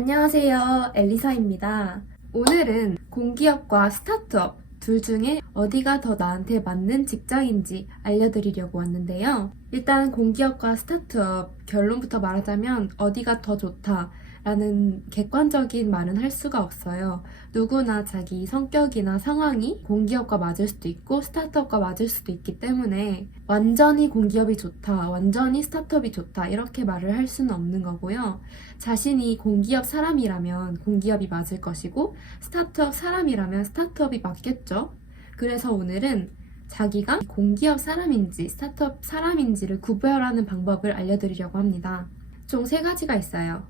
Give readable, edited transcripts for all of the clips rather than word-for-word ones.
안녕하세요. 엘리사입니다. 오늘은 공기업과 스타트업 둘 중에 어디가 더 나한테 맞는 직장인지 알려드리려고 왔는데요. 일단 공기업과 스타트업 결론부터 말하자면 어디가 더 좋다라는 객관적인 말은 할 수가 없어요. 누구나 자기 성격이나 상황이 공기업과 맞을 수도 있고 스타트업과 맞을 수도 있기 때문에 완전히 공기업이 좋다, 완전히 스타트업이 좋다 이렇게 말을 할 수는 없는 거고요. 자신이 공기업 사람이라면 공기업이 맞을 것이고 스타트업 사람이라면 스타트업이 맞겠죠. 그래서 오늘은 자기가 공기업 사람인지 스타트업 사람인지를 구별하는 방법을 알려드리려고 합니다. 총 3가지가 있어요.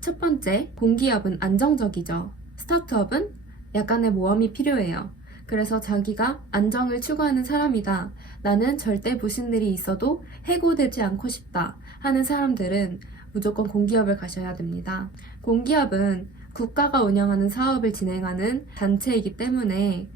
첫 번째, 공기업은 안정적이죠. 스타트업은 약간의 모험이 필요해요. 그래서 자기가 안정을 추구하는 사람이다. 나는 절대 무슨 일이 있어도 해고되지 않고 싶다 하는 사람들은 무조건 공기업을 가셔야 됩니다. 공기업은 국가가 운영하는 사업을 진행하는 단체이기 때문에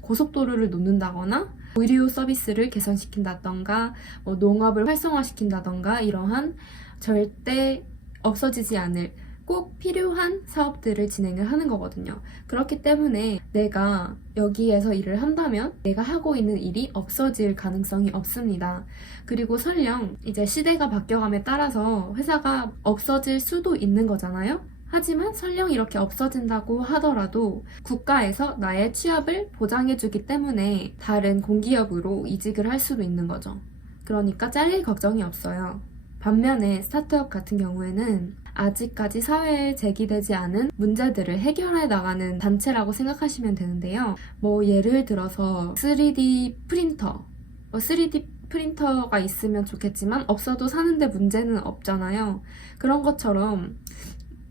고속도로를 놓는다거나 의료 서비스를 개선시킨다던가 농업을 활성화시킨다던가 이러한 절대 없어지지 않을 꼭 필요한 사업들을 진행을 하는 거거든요. 그렇기 때문에 내가 여기에서 일을 한다면 내가 하고 있는 일이 없어질 가능성이 없습니다. 그리고 설령 이제 시대가 바뀌어감에 따라서 회사가 없어질 수도 있는 거잖아요. 하지만 설령 이렇게 없어진다고 하더라도 국가에서 나의 취업을 보장해주기 때문에 다른 공기업으로 이직을 할 수도 있는 거죠. 그러니까 잘릴 걱정이 없어요. 반면에 스타트업 같은 경우에는 아직까지 사회에 제기되지 않은 문제들을 해결해 나가는 단체라고 생각하시면 되는데요. 예를 들어서 3D 프린터, 3D 프린터가 있으면 좋겠지만 없어도 사는데 문제는 없잖아요. 그런 것처럼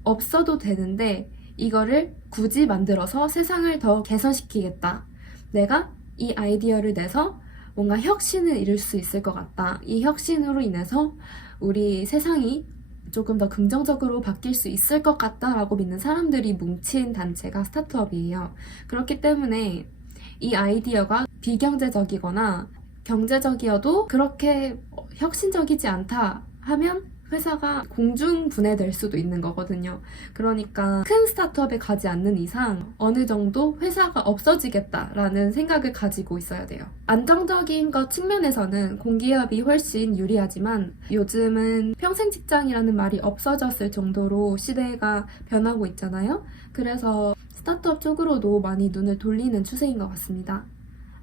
없어도 되는데 이거를 굳이 만들어서 세상을 더 개선시키겠다. 내가 이 아이디어를 내서 뭔가 혁신을 이룰 수 있을 것 같다. 이 혁신으로 인해서 우리 세상이 조금 더 긍정적으로 바뀔 수 있을 것 같다라고 믿는 사람들이 뭉친 단체가 스타트업이에요. 그렇기 때문에 이 아이디어가 비경제적이거나 경제적이어도 그렇게 혁신적이지 않다 하면 회사가 공중분해될 수도 있는 거거든요. 그러니까 큰 스타트업에 가지 않는 이상 어느 정도 회사가 없어지겠다라는 생각을 가지고 있어야 돼요. 안정적인 것 측면에서는 공기업이 훨씬 유리하지만 요즘은 평생 직장이라는 말이 없어졌을 정도로 시대가 변하고 있잖아요. 그래서 스타트업 쪽으로도 많이 눈을 돌리는 추세인 것 같습니다.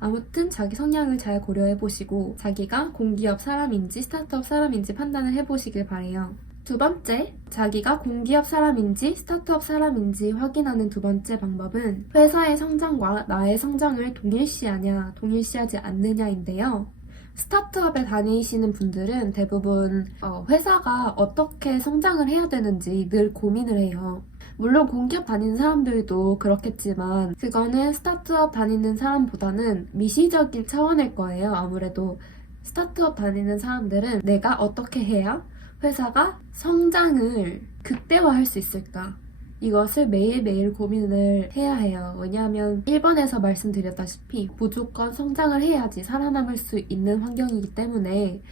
아무튼 자기 성향을 잘 고려해보시고 자기가 공기업 사람인지 스타트업 사람인지 판단을 해보시길 바래요. 두 번째, 자기가 공기업 사람인지 스타트업 사람인지 확인하는 두 번째 방법은 회사의 성장과 나의 성장을 동일시하냐, 동일시하지 않느냐인데요. 스타트업에 다니시는 분들은 대부분 회사가 어떻게 성장을 해야 되는지 늘 고민을 해요. 물론 공기업 다니는 사람들도 그렇겠지만 그거는 스타트업 다니는 사람보다는 미시적인 차원일 거예요. 아무래도 스타트업 다니는 사람들은 내가 어떻게 해야 회사가 성장을 극대화할 수 있을까? 이것을 매일매일 고민을 해야 해요. 왜냐하면 1번에서 말씀드렸다시피 무조건 성장을 해야지 살아남을 수 있는 환경이기 때문에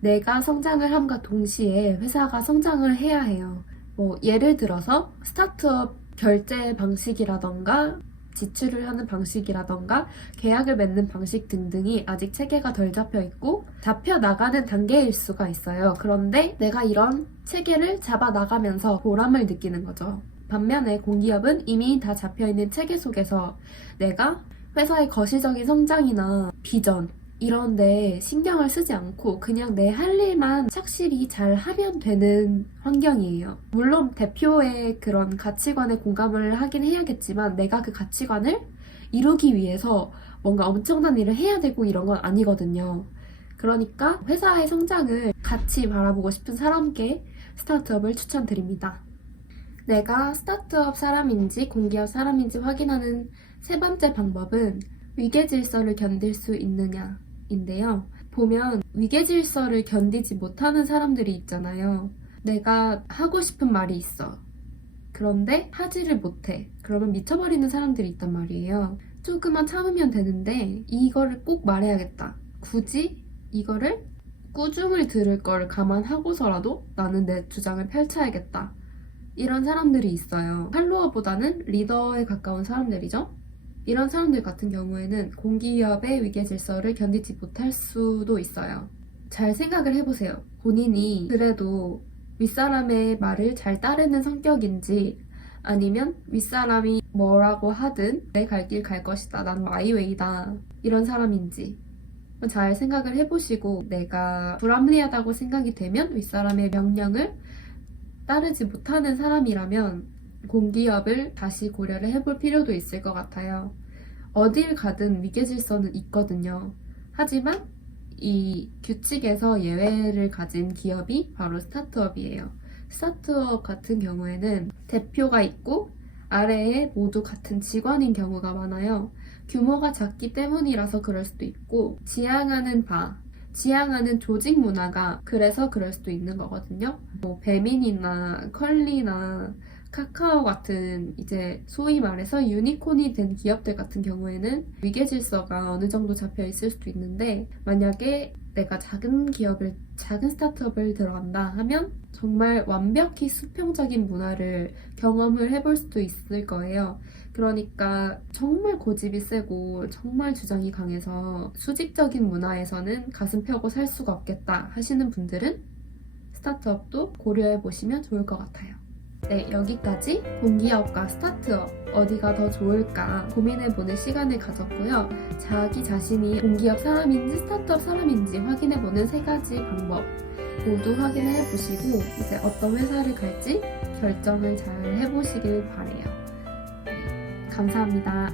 내가 성장을 함과 동시에 회사가 성장을 해야 해요. 예를 들어서 스타트업 결제 방식이라던가 지출을 하는 방식이라던가 계약을 맺는 방식 등등이 아직 체계가 덜 잡혀 있고 잡혀 나가는 단계일 수가 있어요. 그런데 내가 이런 체계를 잡아 나가면서 보람을 느끼는 거죠. 반면에 공기업은 이미 다 잡혀있는 체계 속에서 내가 회사의 거시적인 성장이나 비전 이런데 신경을 쓰지 않고 그냥 내 할 일만 착실히 잘 하면 되는 환경이에요. 물론 대표의 그런 가치관에 공감을 하긴 해야겠지만 내가 그 가치관을 이루기 위해서 뭔가 엄청난 일을 해야 되고 이런 건 아니거든요. 그러니까 회사의 성장을 같이 바라보고 싶은 사람께 스타트업을 추천드립니다. 내가 스타트업 사람인지 공기업 사람인지 확인하는 세 번째 방법은 위계질서를 견딜 수 있느냐인데요. 보면 위계질서를 견디지 못하는 사람들이 있잖아요. 내가 하고 싶은 말이 있어. 그런데 하지를 못해. 그러면 미쳐버리는 사람들이 있단 말이에요. 조금만 참으면 되는데 이거를 꼭 말해야겠다. 굳이 이거를 꾸중을 들을 걸 감안하고서라도 나는 내 주장을 펼쳐야겠다. 이런 사람들이 있어요. 팔로워보다는 리더에 가까운 사람들이죠. 이런 사람들 같은 경우에는 공기업의 위계 질서를 견디지 못할 수도 있어요. 잘 생각을 해보세요. 본인이 그래도 윗사람의 말을 잘 따르는 성격인지 아니면 윗사람이 뭐라고 하든 내 갈 길 갈 것이다. 난 마이웨이다. 이런 사람인지 잘 생각을 해보시고 내가 불합리하다고 생각이 되면 윗사람의 명령을 따르지 못하는 사람이라면 공기업을 다시 고려를 해볼 필요도 있을 것 같아요. 어딜 가든 위계질서는 있거든요. 하지만 이 규칙에서 예외를 가진 기업이 바로 스타트업이에요. 스타트업 같은 경우에는 대표가 있고 아래에 모두 같은 직원인 경우가 많아요. 규모가 작기 때문이라서 그럴 수도 있고 지향하는 조직 문화가 그래서 그럴 수도 있는 거거든요. 뭐 배민이나 컬리나 카카오 같은 이제 소위 말해서 유니콘이 된 기업들 같은 경우에는 위계 질서가 어느 정도 잡혀 있을 수도 있는데 만약에 내가 작은 스타트업을 들어간다 하면 정말 완벽히 수평적인 문화를 경험을 해볼 수도 있을 거예요. 그러니까 정말 고집이 세고 정말 주장이 강해서 수직적인 문화에서는 가슴 펴고 살 수가 없겠다 하시는 분들은 스타트업도 고려해 보시면 좋을 것 같아요. 네, 여기까지 공기업과 스타트업 어디가 더 좋을까 고민해보는 시간을 가졌고요. 자기 자신이 공기업 사람인지 스타트업 사람인지 확인해보는 3가지 방법 모두 확인해보시고 이제 어떤 회사를 갈지 결정을 잘 해보시길 바래요. 네, 감사합니다.